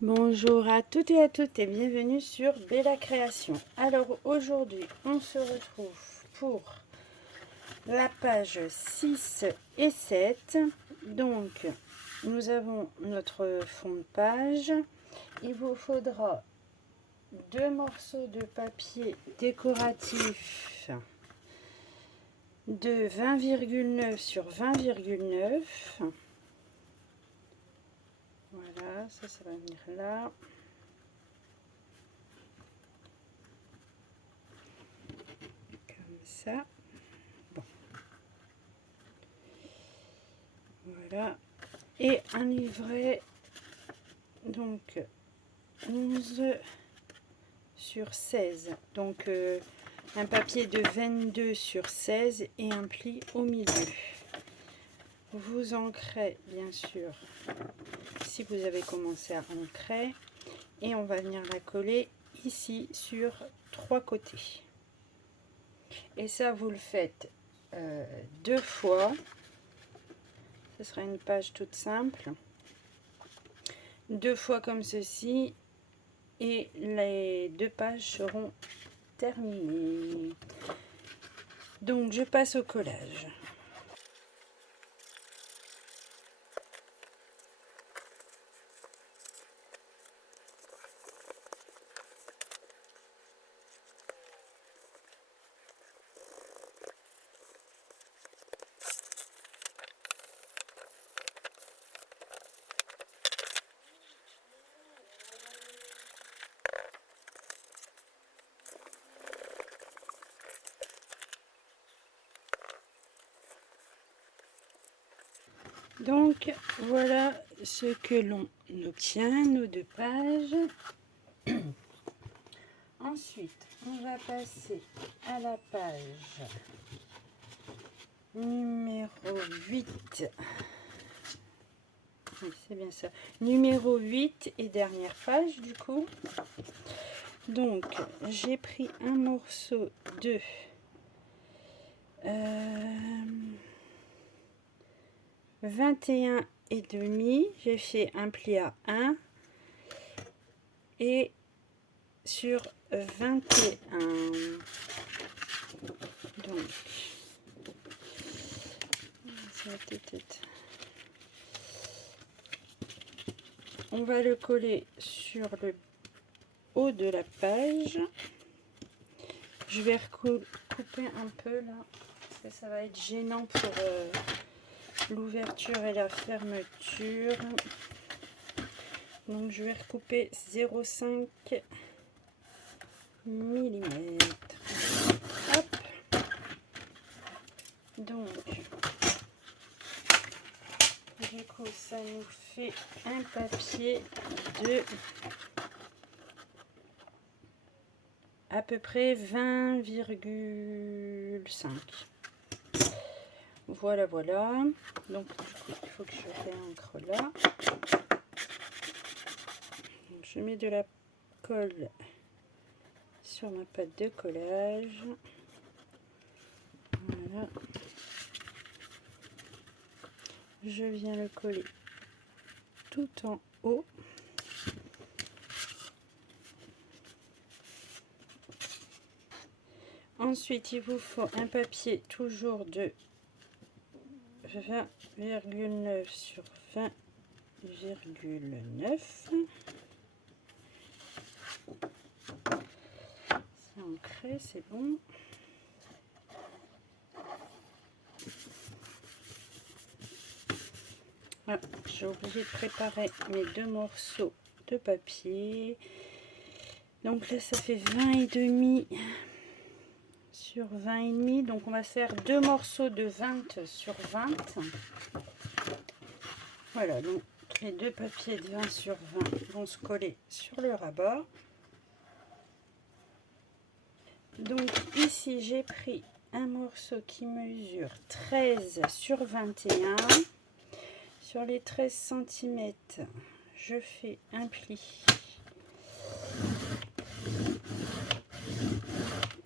Bonjour à toutes et à toutes et bienvenue sur Bella Création. Alors aujourd'hui on se retrouve pour la page 6 et 7. Donc nous avons notre fond de page. Il vous faudra deux morceaux de papier décoratif de 20,9 sur 20,9. Voilà, ça va venir là. Comme ça. Bon. Voilà. Et un livret, donc 11 sur 16. Donc un papier de 22 sur 16 et un pli au milieu. Vous ancrez bien sûr si vous avez commencé à ancrer et on va venir la coller ici sur 3 côtés. Et ça vous le faites 2 fois. Ce sera une page toute simple. 2 fois comme ceci et les 2 pages seront terminées. Donc je passe au collage. Donc voilà ce que l'on obtient, nos 2 pages. Ensuite, on va passer à la page numéro 8. Oui, c'est bien ça. Numéro 8 et dernière page du coup. Donc, j'ai pris un morceau de 21 et demi. J'ai fait un pli à 1 et sur 21. Donc, on va le coller sur le haut de la page. Je vais recouper un peu là parce que ça va être gênant pour l'ouverture et la fermeture. Donc je vais recouper 0,5 mm. Hop. Donc du coup ça nous fait un papier de à peu près 20,5. Voilà. Donc il faut que je réancre là. Donc, je mets de la colle sur ma pâte de collage. Voilà. Je viens le coller tout en haut. Ensuite, il vous faut un papier toujours de 20,9 sur 20,9. C'est ancré, c'est bon. Ah, j'ai oublié de préparer mes 2 morceaux de papier. Donc là, ça fait 20 et demi sur 20 et demi. Donc on va faire 2 morceaux de 20 sur 20. Voilà, donc les 2 papiers de 20 sur 20 vont se coller sur le rabat. Donc ici, j'ai pris un morceau qui mesure 13 sur 21. Sur les 13 cm, je fais un pli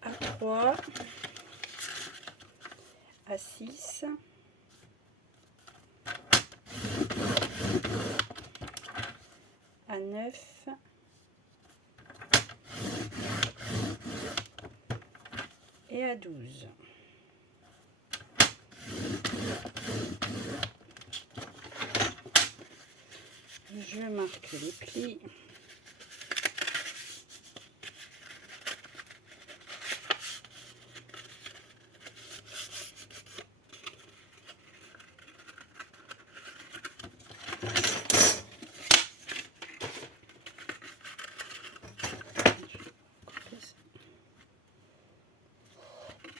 à 3, à 6, à 9. Et à 12. Je marque les plis.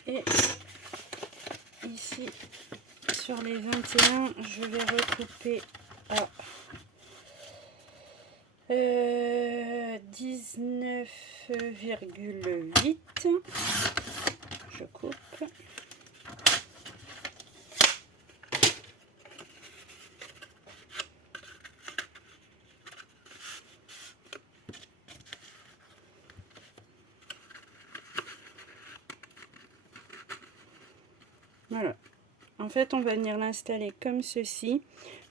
Et ici, sur les 21, je vais recouper à 19,8. Je coupe. Voilà. En fait, on va venir l'installer comme ceci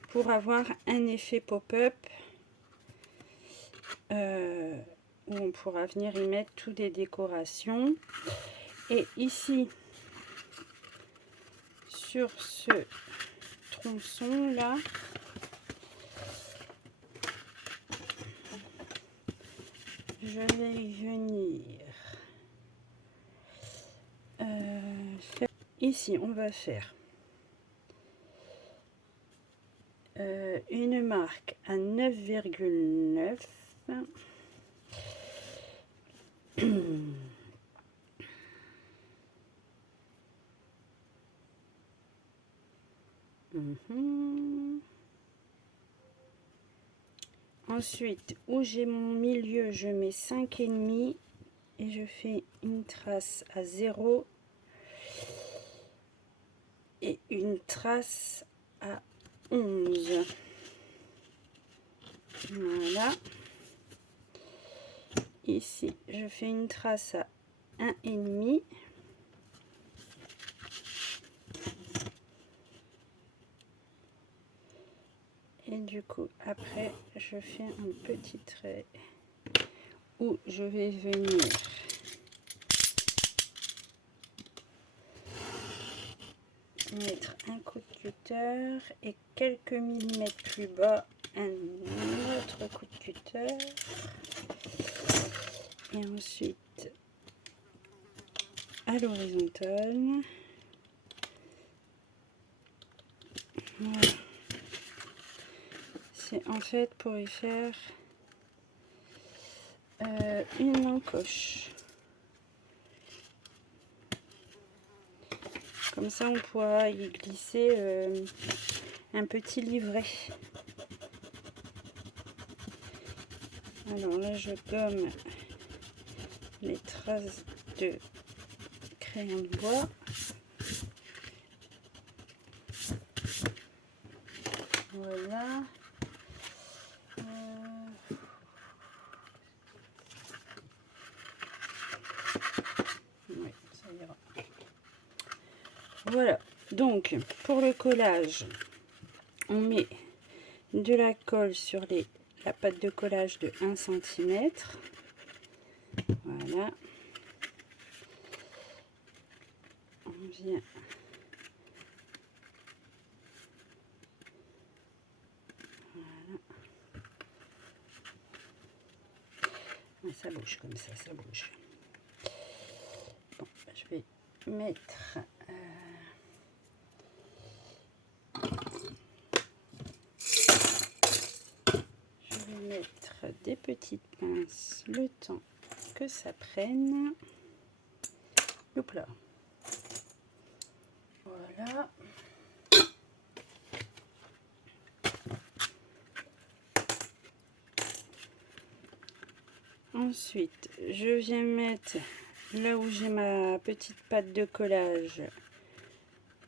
pour avoir un effet pop-up où on pourra venir y mettre toutes les décorations. Et ici, sur ce tronçon là, je vais venir faire. Ici, on va faire une marque à 9,9. Ensuite, où j'ai mon milieu, je mets 5,5 et je fais une trace à 0 et une trace à 11. Voilà. Ici, je fais une trace à 1,5. Et du coup, après, je fais un petit trait où je vais venir mettre un coup de cutter et quelques millimètres plus bas un autre coup de cutter. Et ensuite, à l'horizontale. Voilà. C'est en fait pour y faire une encoche. Comme ça, on pourra y glisser un petit livret. Alors là, je gomme les traces de crayon de bois. Voilà. Oui, ça ira. Voilà. Donc, pour le collage, on met de la colle sur la pâte de collage de 1 cm. Voilà. On vient ça bouge comme ça bouge. Bon, je vais mettre des petites pinces le temps que ça prenne. Hop là. Voilà. Ensuite, je viens mettre là où j'ai ma petite pâte de collage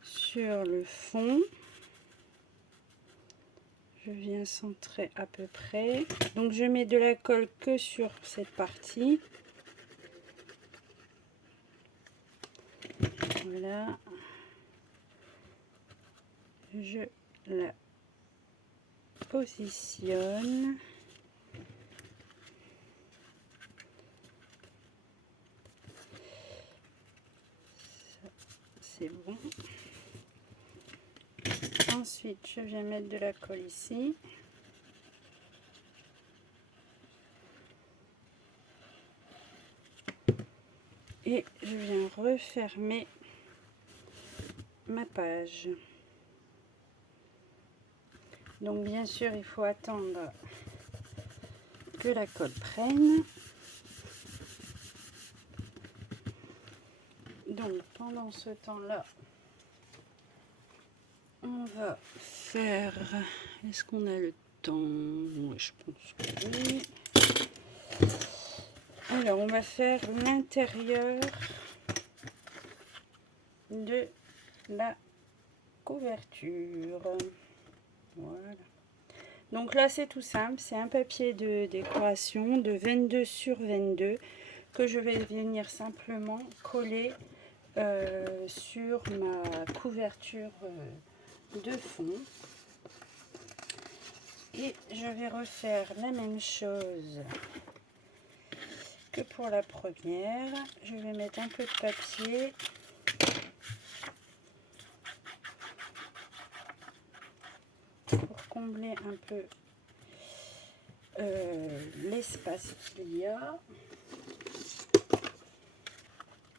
sur le fond. Je viens centrer à peu près. Donc je mets de la colle que sur cette partie. Voilà. Je la positionne. c'est bon. Ensuite, je viens mettre de la colle ici. Et je viens refermer ma page. Donc bien sûr, il faut attendre que la colle prenne. Donc pendant ce temps-là, on va faire... Est-ce qu'on a le temps? Oui, je pense que oui. Alors, on va faire l'intérieur de la couverture. Voilà. Donc là, c'est tout simple. C'est un papier de décoration de 22 sur 22 que je vais venir simplement coller sur ma couverture de fond. Et je vais refaire la même chose que pour la première. Je vais mettre un peu de papier pour combler un peu l'espace qu'il y a.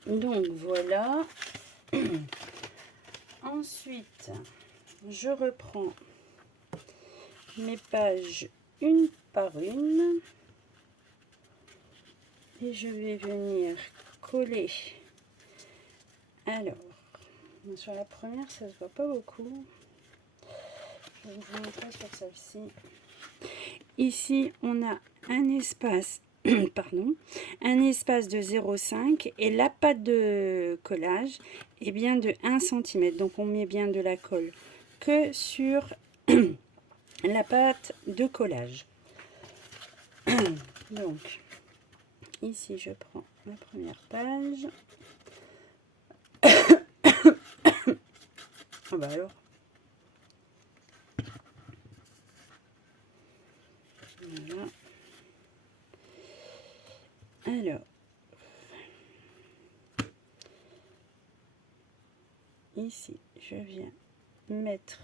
Donc voilà. Ensuite, je reprends mes pages une par une et je vais venir coller. Alors, sur la première, ça se voit pas beaucoup. Je vais vous montrer sur celle-ci. Ici, on a un espace, pardon, un espace de 0,5 et la pâte de collage est bien de 1 cm. Donc, on met bien de la colle que sur la pâte de collage. Donc, ici, je prends la première page. Ah bah alors. Voilà. Alors, ici, je viens mettre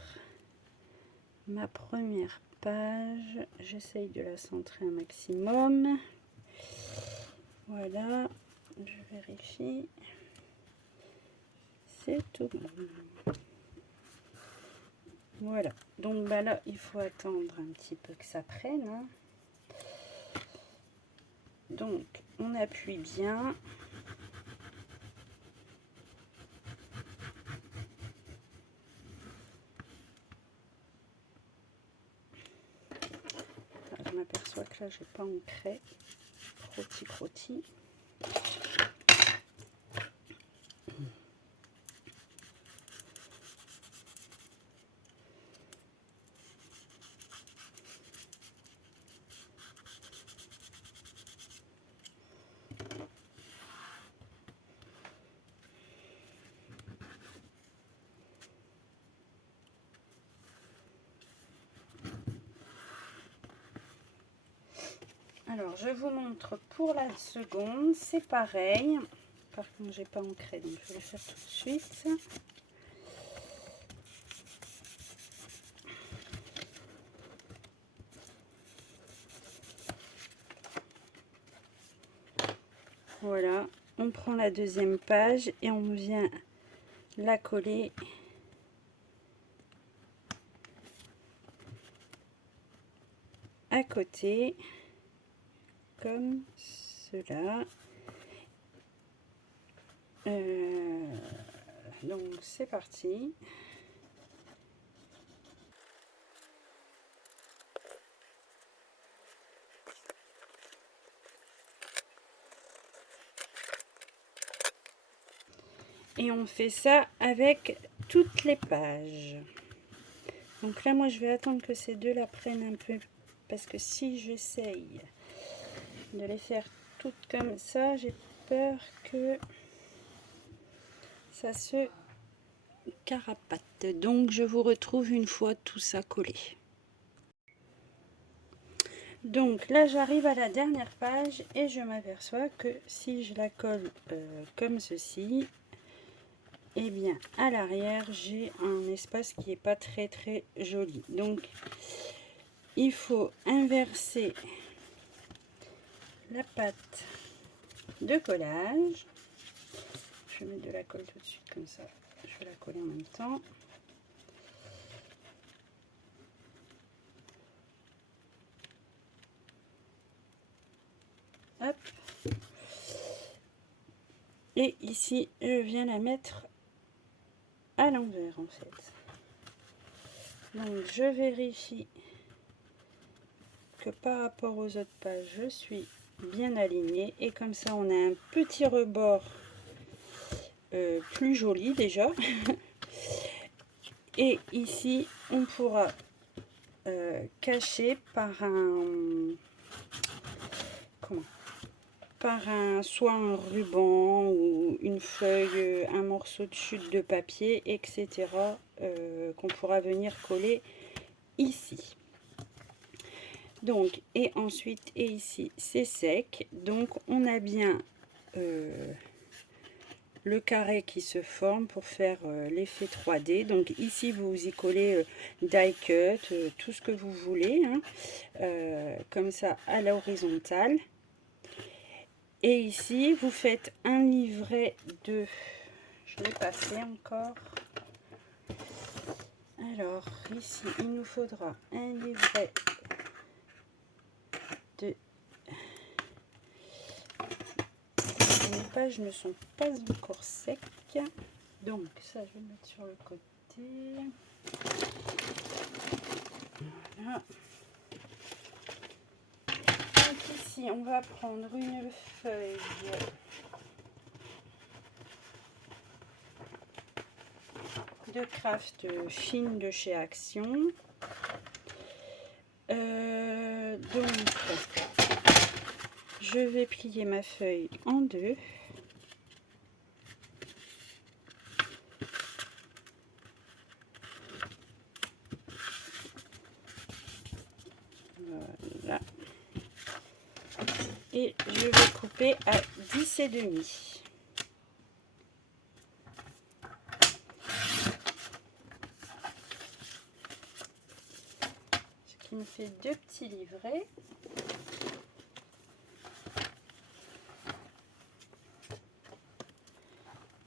ma première page. J'essaye de la centrer un maximum. Voilà, je vérifie. C'est tout bon. Voilà, donc bah là, il faut attendre un petit peu que ça prenne. Hein. Donc, on appuie bien. Je m'aperçois que là, j'ai pas ancré. Crotty. Alors, je vous montre pour la seconde, c'est pareil. Par contre, j'ai pas ancré, donc je vais le faire tout de suite. Voilà, on prend la deuxième page et on vient la coller à côté, comme cela. Donc c'est parti. Et on fait ça avec toutes les pages. Donc là, moi, je vais attendre que ces deux la prennent un peu. Parce que si j'essaye de les faire toutes comme ça, j'ai peur que ça se carapate. Donc, je vous retrouve une fois tout ça collé. Donc là, j'arrive à la dernière page et je m'aperçois que si je la colle comme ceci, et bien à l'arrière j'ai un espace qui est pas très joli. Donc il faut inverser la pâte de collage. Je vais mettre de la colle tout de suite comme ça, je vais la coller en même temps. Hop. Et ici je viens la mettre à l'envers en fait. Donc je vérifie que par rapport aux autres pages je suis bien alignée, et comme ça on a un petit rebord plus joli déjà. Et ici on pourra cacher par soit un ruban ou une feuille, un morceau de chute de papier, etc. Qu'on pourra venir coller ici. Donc, et ensuite, et ici c'est sec, donc on a bien le carré qui se forme pour faire l'effet 3D. Donc ici vous y collez die cut, tout ce que vous voulez, hein, comme ça à l'horizontale. Et ici vous faites un livret de, je l'ai pas fait encore. Alors ici il nous faudra un livret de, les pages ne sont pas encore secs, donc ça je vais le mettre sur le côté. Voilà. Donc ici on va prendre une feuille de craft fine de chez Action. Donc je vais plier ma feuille en deux. Voilà. Et je vais couper à 10,5. Ce qui me fait deux petits livrets.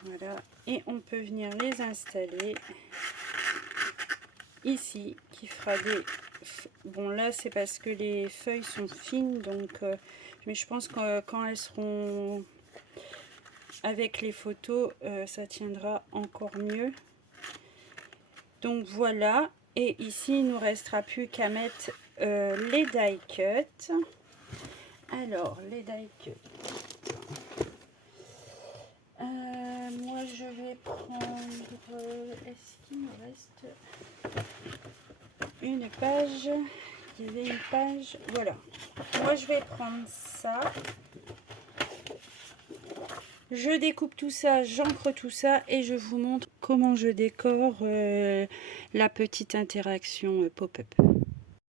Voilà, et on peut venir les installer ici, qui fera des... Bon là c'est parce que les feuilles sont fines, donc mais je pense que quand elles seront avec les photos, ça tiendra encore mieux. Donc voilà, et ici il nous restera plus qu'à mettre les die cut. Alors les die cut, moi je vais prendre, est-ce qu'il me reste une page? Il y avait une page, voilà. Moi je vais prendre ça, je découpe tout ça, j'encre tout ça et je vous montre comment je décore la petite interaction pop-up.